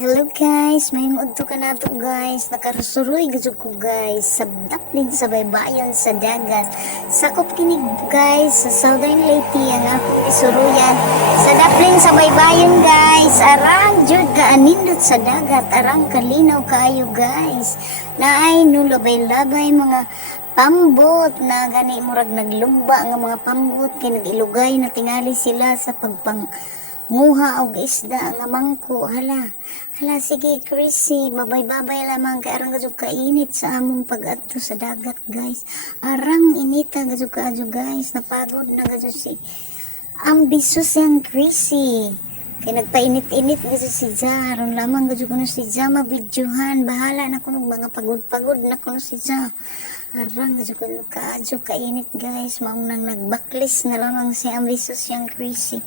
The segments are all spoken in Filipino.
Hello guys, may muudto ka na to guys. Nakarusuroy gud ko guys sa daplin sa baybayon sa dagat. Sakop kinig guys sa Southern Leyte ang akong isuruyan. Sa daplin sa baybayon guys, arang jud ka anindot sa dagat, arang kalinaw kaayo guys. Naay no labay-labay mga pambot na gani murag naglumba nga mga pambot kay nagilugay na tingali sila sa pagpang nguha og isda nga mangko. Hala sige Chrissy, babay-babay lamang kay arang gajud kainit sa among pag-adto sa dagat guys. Arang inita gajud kaadyo guys, napagod na gajud si ambisius yang Chrissy. Kay nagpainit-init gajud si Ja, aron lamang gajud kuno si Ja mabidyohan. Bahala na kuno mga pagod-pagod na kuno si Ja. Arang gajud kuno kaadyo kainit guys, maong nang nagbaklis na lamang si ambisius yang Chrissy.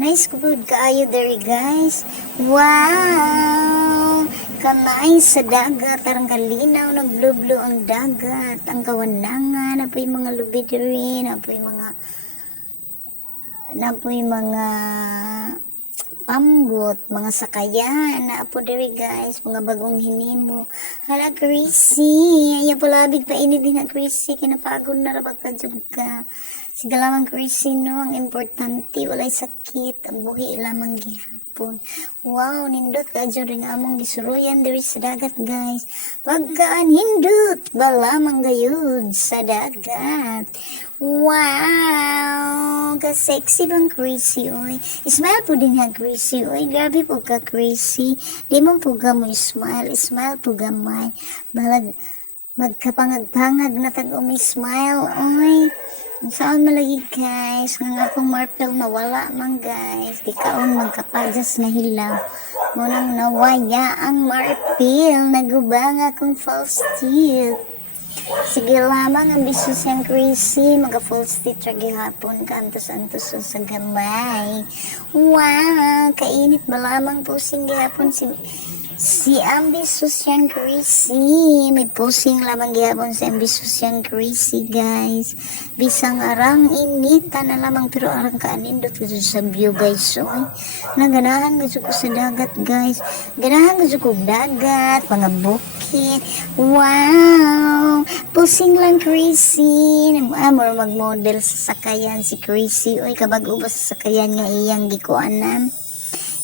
Nice good kaayo dere guys. Wow! Kamay sa dagat, tarang kalinaw, naglublo ang dagat, ang kawanangan, napoy mga lubi dere, napoy mga pambot, mga sakayan, naapo dere guys, mga bagong hinimo. Hala Chrissy, ayaw palabig pa init din na Chrissy, kinapagod na rabag ka jud ka. Sige lamang Chrissy no, ang importante walay sakit, ang buhi lamang gihapon. Wow, nindot ka jud ring among gisuruyan diri sa dagat guys. Pagkaan hindot ba lamang gayud sa dagat. Wow, ka sexy bang Chrissy oy. Smile po din ha Chrissy oy, grabe po ka Chrissy. Di mo po ka mo smile po gamay. Balag magkapangag-pangag na tag-umi-smile oy. Saan malagi guys, nga akong marpel nawala man guys, di kaon magkapadyas na hilaw. Munang nawaya ang marpel, nagubang akong false teeth. Sige lamang, ambisius yang Chrissy, mag-false teeth ra gihapon ka, antos-antos sa gamay. Wow, kainit ba lamang pusing gihapon si ambisius yang Chrissy. May pusing lamang gihapon si ambisius yang Chrissy guys. Bisang arang inita na lamang pero arang kaanindot ko sa view guys. So, naganahan ko sa dagat guys. Ganahan ko dagat, mga bukid. Wow! Pusing lang Chrissy. Amor mag-model sa sakayan si Chrissy. Oy, kabag-uba sa sakayan nga iyang gikuanan.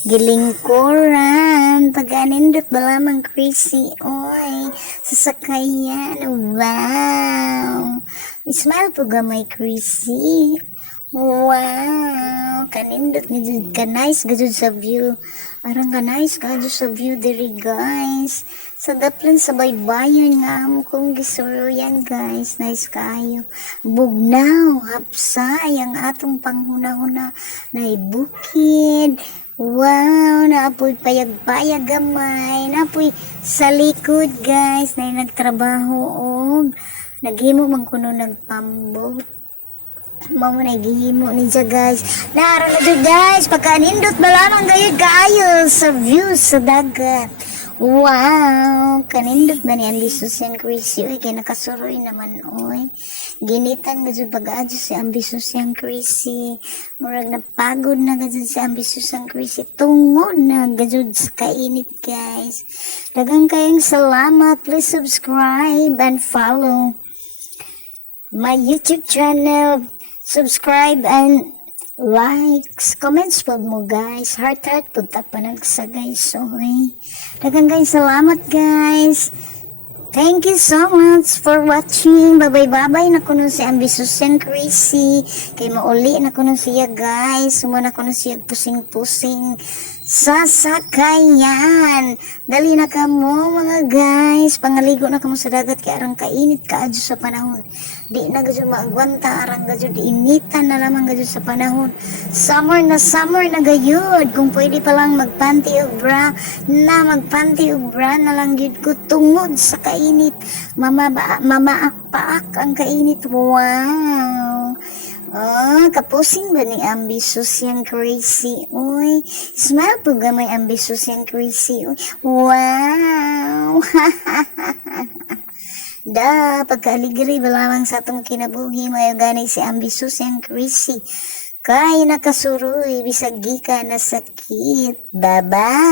Gilingkuran, pag-anindot ba lamang Chrissy, oy, sasakayan, wow, smile po gamay Chrissy, wow, kanindot gajud ka nice gajud sa view, arang ka nice gajud sa view diri guys, sa daplin sa baybayon nga amo kong gisuruyan guys, nice kayo, bugnaw, hapsay, ang atong panghuna-huna, naibukid. Wow, naapoy payag-payag gamay, naapoy sa likod guys, na nagtrabaho og naghimo man kuno nagpambot. Mamo na gihimo ninja guys. Naara na dito guys, pagkanindot ba lamang gayud kaayo sa view sa dagat. Wow, kanindot ba ni ambisius yang Chrissy oy, kay nakasuroy naman oy. Ginitan gajud pag-adyo si ambisius yang Chrissy. Murag napagod na gajud si ambisius yang Chrissy. Tungod na gajud sa kainit guys. Daghang kayong salamat. Please subscribe and follow my YouTube channel. Subscribe and likes, comments po mo guys. Heart po tapanag sa guys. Okay. Daghang kayong salamat guys. Thank you so much for watching. Babay-babay na kuno si ambisius yang Chrissy. Kay mauli na kuno siya guys. Sumo na kuno siya pusing-pusing sa sakayan. Dali na kamo mga guys. Pangaligo na kamo sa dagat kay arang kainit kaadyo sa panahon. Di na gajud maagwanta, arang gajud initan na lamang gajud sa panahon. Summer na gayud. Kung pwede pa lang magpanty o bra na lang gid ko tungod sa kainit. Mamaak-paak ang kainit. Wow! Kapusing ba ni ambisius yang Chrissy? Uy, smile po gamay ambisius yang Chrissy. Uy, wow! Pagkaaligri ba lamang sa atong kinabuhi, mayo gani si ambisius yang Chrissy. Kay nakasuroy, bisag gikan na sakit. Bye-bye!